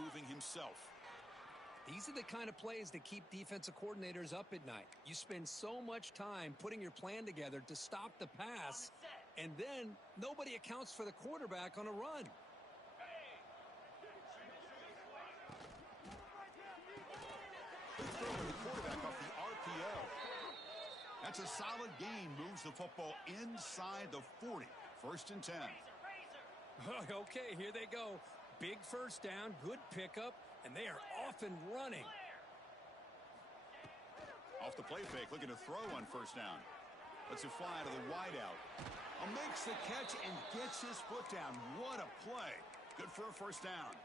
moving himself. These are the kind of plays that keep defensive coordinators up at night. You spend so much time putting your plan together to stop the pass, and then nobody accounts for the quarterback on a run. Throwing the quarterback off the RPO. That's a solid gain. Moves the football inside the 40. 1st and 10. Okay, here they go. Big first down, good pickup, and they are off and running. Off the play fake, looking to throw on 1st down. Lets it fly to the wideout. Makes the catch and gets his foot down. What a play. Good for a 1st down.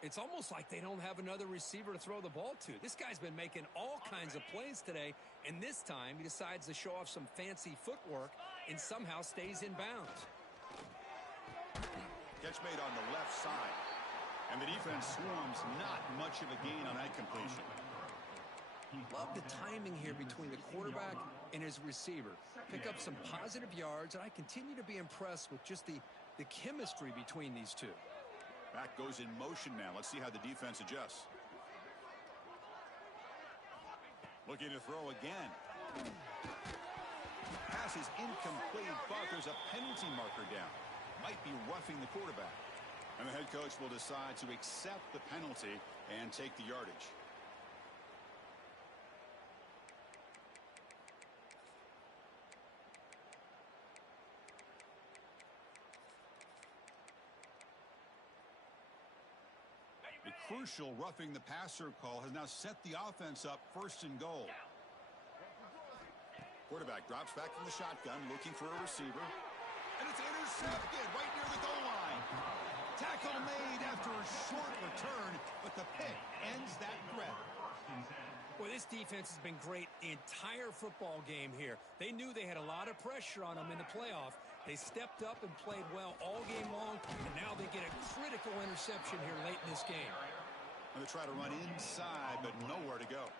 It's almost like they don't have another receiver to throw the ball to. This guy's been making all kinds of plays today, and this time he decides to show off some fancy footwork and somehow stays in bounds. Catch made on the left side. And the defense swarms. Not much of a gain on that completion. Love the timing here between the quarterback and his receiver. Pick up some positive yards, and I continue to be impressed with just the chemistry between these two. Back goes in motion now. Let's see how the defense adjusts. Looking to throw again. Pass is incomplete, but there's a penalty marker down. Might be roughing the quarterback. And the head coach will decide to accept the penalty and take the yardage. The crucial roughing the passer call has now set the offense up 1st and goal. Quarterback drops back from the shotgun, looking for a receiver. And it's intercepted right near the goal line. Tackle made after a short return, but the pick ends that threat. Well, this defense has been great the entire football game here. They knew they had a lot of pressure on them in the playoff. They stepped up and played well all game long, and now they get a critical interception here late in this game. And they try to run inside, but nowhere to go.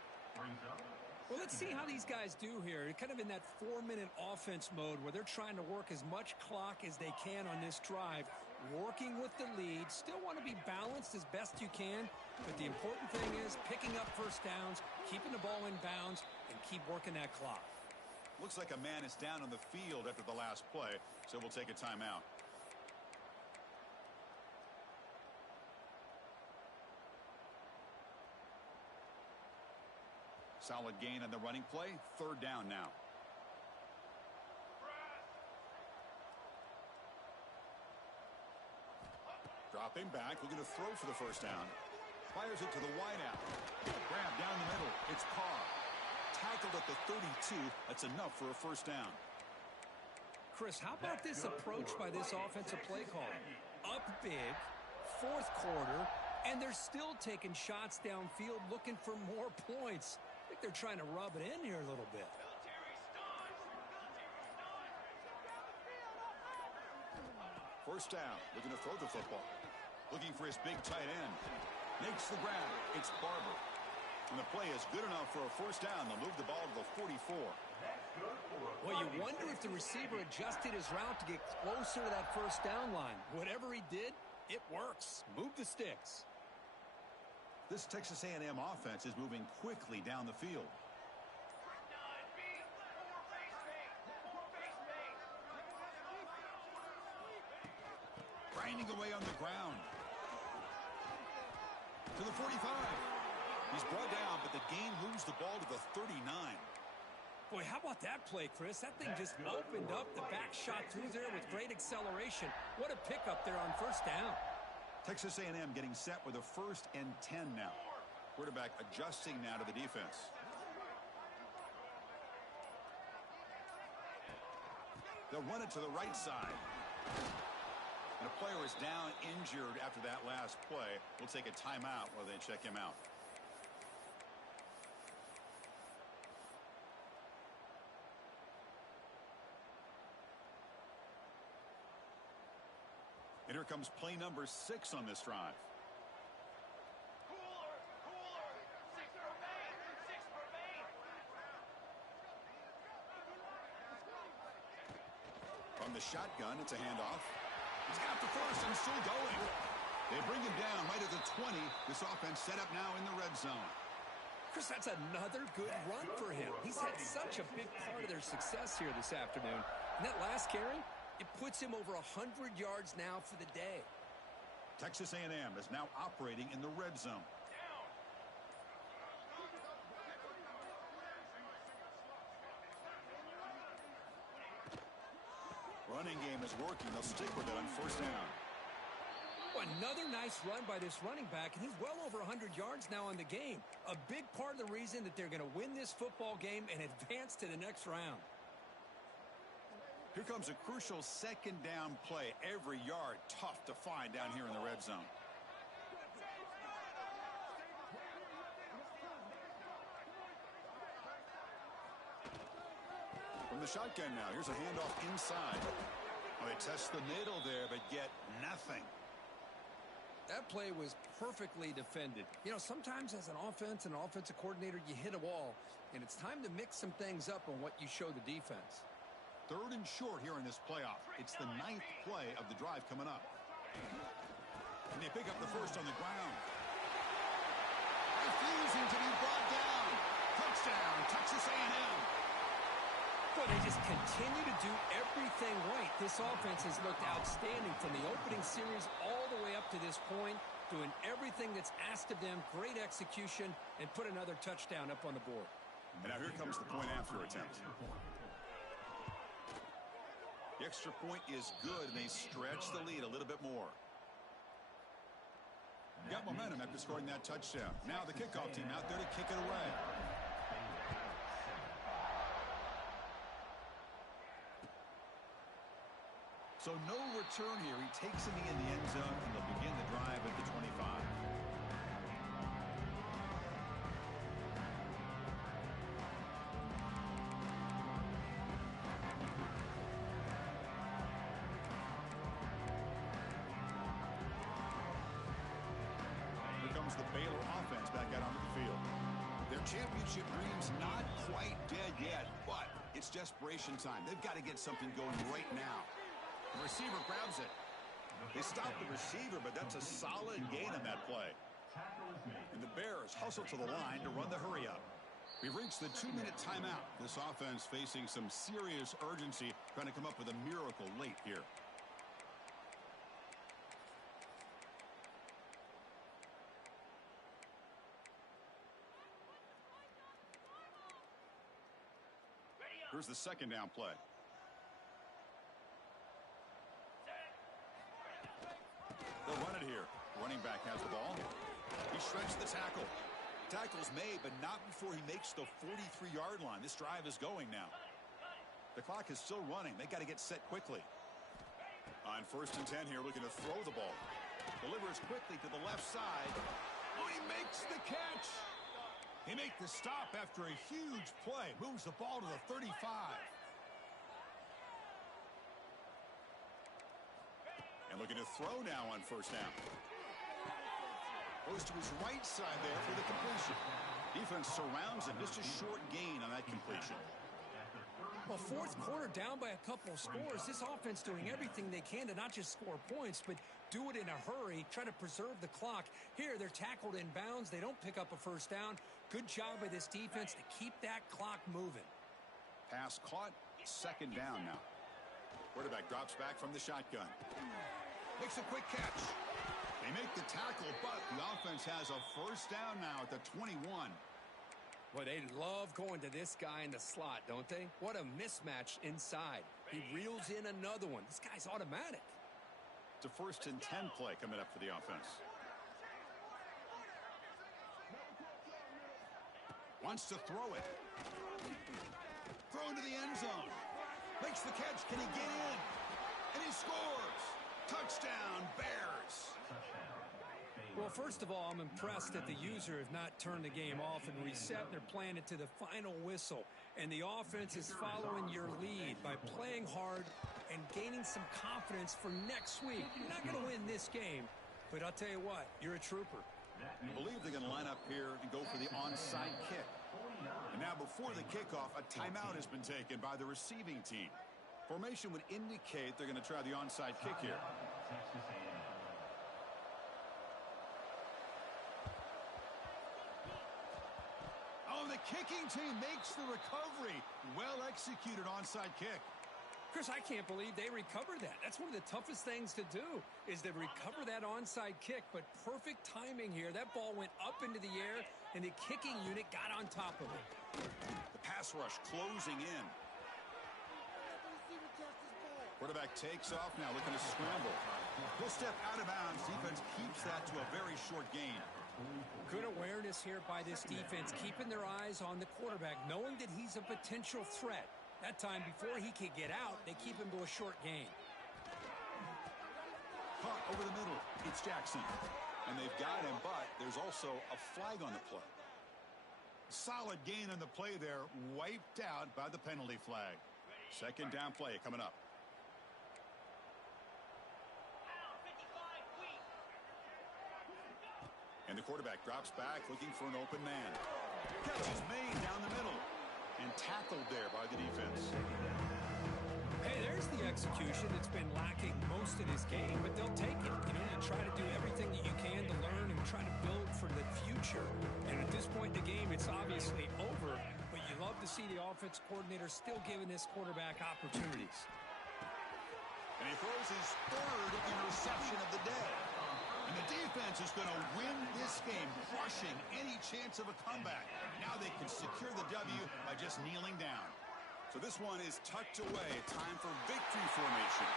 Well, let's see how these guys do here. They're kind of in that 4-minute offense mode where they're trying to work as much clock as they can on this drive, working with the lead. Still want to be balanced as best you can, but the important thing is picking up 1st downs, keeping the ball in bounds, and keep working that clock. Looks like a man is down on the field after the last play, so we'll take a timeout. Solid gain on the running play. 3rd down now. Dropping back, looking to throw for the 1st down. Fires it to the wideout. Grab down the middle. It's Carr. Tackled at the 32. That's enough for a 1st down. Chris, how about this approach by this offensive play caller? Up big, 4th quarter, and they're still taking shots downfield looking for more points. I think they're trying to rub it in here a little bit. First down, looking to throw the football. Looking for his big tight end. Makes the grab. It's Barber. And the play is good enough for a first down. They'll move the ball to the 44. Well, you wonder if the receiver adjusted his route to get closer to that first down line. Whatever he did, it works. Move the sticks. This Texas A&M offense is moving quickly down the field. Grinding away on the ground. To the 45. He's brought down, but the game moves the ball to the 39. Boy, how about that play, Chris? That thing just opened up. The back shot through there with great acceleration. What a pickup there on first down. Texas A&M getting set with a 1st and 10 now. Quarterback adjusting now to the defense. They'll run it to the right side. And a player is down injured after that last play. We'll take a timeout while they check him out. And here comes play number 6 on this drive. From the shotgun, it's a handoff. He's got the first and still going. They bring him down right at the 20. This offense set up now in the red zone. Chris, that's another good run for him. He's had such a big part of their success here this afternoon. And that last carry, it puts him over 100 yards now for the day. Texas A&M is now operating in the red zone. Running game is working. They'll stick with it on first down. Another nice run by this running back, and he's well over 100 yards now in the game. A big part of the reason that they're going to win this football game and advance to the next round. Here comes a crucial second down play. Every yard tough to find down here in the red zone. From the shotgun now, here's a handoff inside. Well, they test the middle there, but get nothing. That play was perfectly defended. You know, sometimes as an offense and offensive coordinator, you hit a wall, and it's time to mix some things up on what you show the defense. 3rd and short here in this playoff. It's the 9th play of the drive coming up. And they pick up the first on the ground. Refusing to be brought down. Touchdown, Texas A&M. Boy, they just continue to do everything right. This offense has looked outstanding from the opening series all the way up to this point, doing everything that's asked of them, great execution, and put another touchdown up on the board. And now here comes the point after attempt. The extra point is good, and they stretch the lead a little bit more. Got momentum after scoring that touchdown. Now the kickoff team out there to kick it away. So no return here. He takes it in the end zone, and they'll begin the drive at the 25. Here comes the Baylor offense back out onto the field. Their championship dream's not quite dead yet, but it's desperation time. They've got to get something going right now. The receiver grabs it. They stop the receiver, but that's a solid gain on that play. And the Bears hustle to the line to run the hurry up. We've reached the 2-minute timeout. This offense facing some serious urgency, trying to come up with a miracle late here. Here's the second down play. They'll run it here. Running back has the ball. He shreds the tackle. Tackle's made, but not before he makes the 43-yard line. This drive is going now. The clock is still running. They got to get set quickly. On 1st and 10 here, looking to throw the ball. Delivers quickly to the left side. Oh, he makes the catch. He makes the stop after a huge play. Moves the ball to the 35. And looking to throw now on first down. Goes to his right side there for the completion. Defense surrounds him. Just a short gain on that completion. Well, fourth quarter down by a couple of scores. This offense doing everything they can to not just score points, but do it in a hurry, try to preserve the clock. Here, they're tackled in bounds. They don't pick up a first down. Good job by this defense to keep that clock moving. Pass caught. Second down now. Quarterback drops back from the shotgun. Makes a quick catch. They make the tackle, but the offense has a first down now at the 21. Well, they love going to this guy in the slot, don't they? What a mismatch inside. He reels in another one. This guy's automatic. It's a 1st and 10 play coming up for the offense. Wants to throw it. Throw into the end zone. Makes the catch. Can he get in? And he scores. Touchdown, Bears. Well, first of all, I'm impressed that the user has not turned the game off and reset. They're playing it to the final whistle. And the offense is following your lead by playing hard and gaining some confidence for next week. You're not going to win this game, but I'll tell you what, you're a trooper. I believe they're going to line up here and go for the onside kick. And now before the kickoff, a timeout has been taken by the receiving team. Formation would indicate they're going to try the onside kick here. Oh, the kicking team makes the recovery. Well executed onside kick. Chris, I can't believe they recovered that. That's one of the toughest things to do, is to recover that onside kick. But perfect timing here. That ball went up into the air, and the kicking unit got on top of it. The pass rush closing in. Quarterback takes off now, looking to scramble. He'll step out of bounds. Defense keeps that to a very short gain. Good awareness here by this defense, keeping their eyes on the quarterback, knowing that he's a potential threat. That time, before he could get out, they keep him to a short gain. Caught over the middle. It's Jackson. And they've got him, but there's also a flag on the play. Solid gain on the play there, wiped out by the penalty flag. Second down play coming up. And the quarterback drops back, looking for an open man. Catch is made down the middle. And tackled there by the defense. Hey, there's the execution that's been lacking most of this game, but they'll take it. You know, you try to do everything that you can to learn and try to build for the future. And at this point in the game, it's obviously over, but you love to see the offense coordinator still giving this quarterback opportunities. And he throws his 3rd interception of the day. And the defense is going to win this game, crushing any chance of a comeback. Now they can secure the W by just kneeling down. So this one is tucked away. Time for victory formation.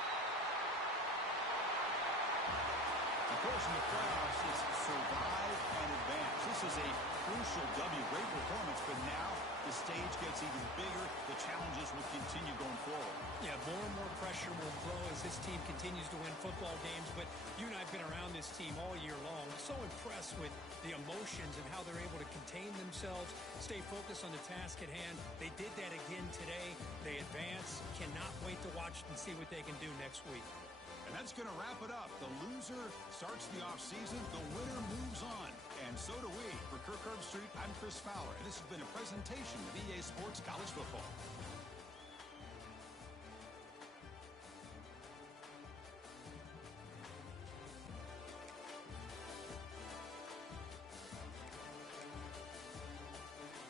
Of course, in the playoffs, it's survive and advance. This is a crucial W. Great performance, but now the stage gets even bigger. The challenges will continue going forward. Yeah, more and more pressure will grow as this team continues to win football games. But you and I have been around this team all year long. So impressed with the emotions and how they're able to contain themselves, stay focused on the task at hand. They did that again today. They advance. Cannot wait to watch and see what they can do next week. And that's going to wrap it up. The loser starts the offseason. The winner moves on. And so do we. For Kirk Herbstreit, I'm Chris Fowler. And this has been a presentation of EA Sports College Football.